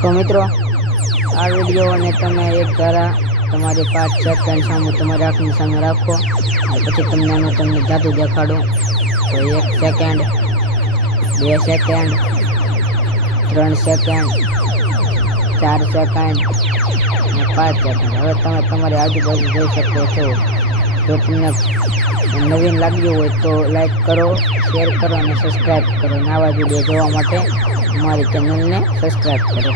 તો મિત્રો આ વિડીયોને તમે એક ધારા તમારી 5 સેકન્ડ સામે તમારી આંખની સામે રાખો પછી તમને જાદુ દેખાડું તો 1 સેકન્ડ 2 સેકન્ડ 3 સેકન્ડ 4 સેકન્ડ અને 5 સેકન્ડ। હવે તમે તમારી આજુબાજુ જોઈ શકો છો। જો તમને નવીન લાગ્યું હોય તો લાઈક કરો, શેર કરો અને સબસ્ક્રાઈબ કરો અને આવા વિડીયો જોવા માટે અમારી ચેનલને સબસ્ક્રાઈબ કરો।